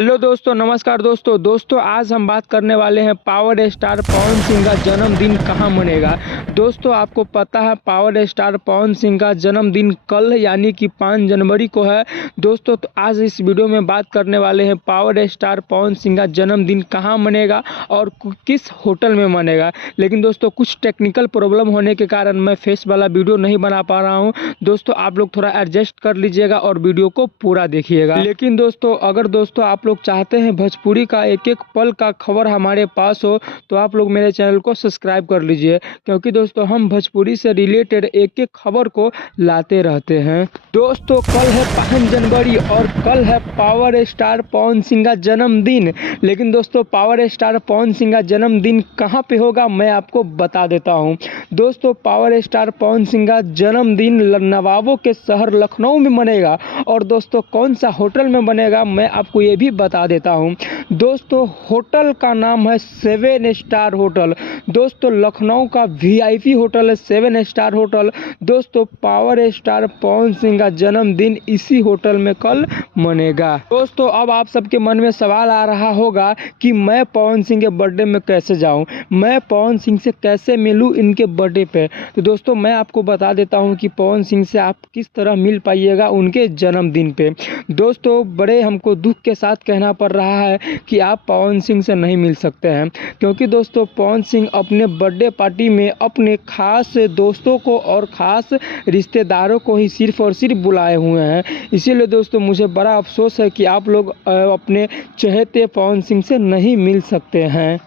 Hello दोस्तों, नमस्कार दोस्तों आज हम बात करने वाले हैं पावर स्टार पवन सिंह का जन्मदिन कहाँ मनेगा। दोस्तों आपको पता है पावर स्टार पवन सिंह का जन्मदिन कल यानी कि 5 जनवरी को है। दोस्तों तो आज इस वीडियो में बात करने वाले हैं पावर स्टार पवन सिंह का जन्मदिन कहाँ मनेगा और किस होटल में मनेगा। लेकिन दोस्तों कुछ टेक्निकल प्रॉब्लम होने के कारण मैं फेस वाला वीडियो नहीं बना पा रहा हूँ। दोस्तों आप लोग थोड़ा एडजस्ट कर लीजिएगा और वीडियो को पूरा देखिएगा। लेकिन दोस्तों अगर दोस्तों आप लोग चाहते हैं भोजपुरी का एक एक पल का खबर हमारे पास हो तो आप लोग मेरे चैनल को सब्सक्राइब कर लीजिए, क्योंकि दोस्तों हम भोजपुरी से रिलेटेड एक एक खबर को लाते रहते हैं। दोस्तों कल है 5 जनवरी और कल है पावर स्टार पवन सिंह का जन्मदिन। लेकिन दोस्तों पावर स्टार पवन सिंह का जन्मदिन कहाँ पे होगा मैं आपको बता देता हूँ। दोस्तों पावर स्टार पवन सिंह का जन्मदिन नवाबों के शहर लखनऊ में मनेगा और दोस्तों कौन सा होटल में बनेगा मैं आपको ये भी बता देता हूँ। दोस्तों होटल का नाम है 7 स्टार होटल। दोस्तों लखनऊ का VIP होटल है 7 स्टार होटल। दोस्तों पावर स्टार पवन सिंह का जन्मदिन इसी होटल में कल मनेगा। दोस्तों अब आप सबके मन में सवाल आ रहा होगा कि मैं पवन सिंह के बर्थडे में कैसे जाऊं, मैं पवन सिंह से कैसे मिलूं इनके बर्थडे पे। तो दोस्तों मैं आपको बता देता हूं कि पवन सिंह से आप किस तरह मिल पाइएगा उनके जन्मदिन पे। दोस्तों बड़े हमको दुख के साथ कहना पड़ रहा है कि आप पवन सिंह से नहीं मिल सकते हैं, क्योंकि दोस्तों पवन सिंह अपने बर्थडे पार्टी में अपने खास दोस्तों को और खास रिश्तेदारों को ही सिर्फ और सिर्फ बुलाए हुए हैं। इसीलिए दोस्तों मुझे बड़ा अफसोस है कि आप लोग अपने चहेते पवन सिंह से नहीं मिल सकते हैं।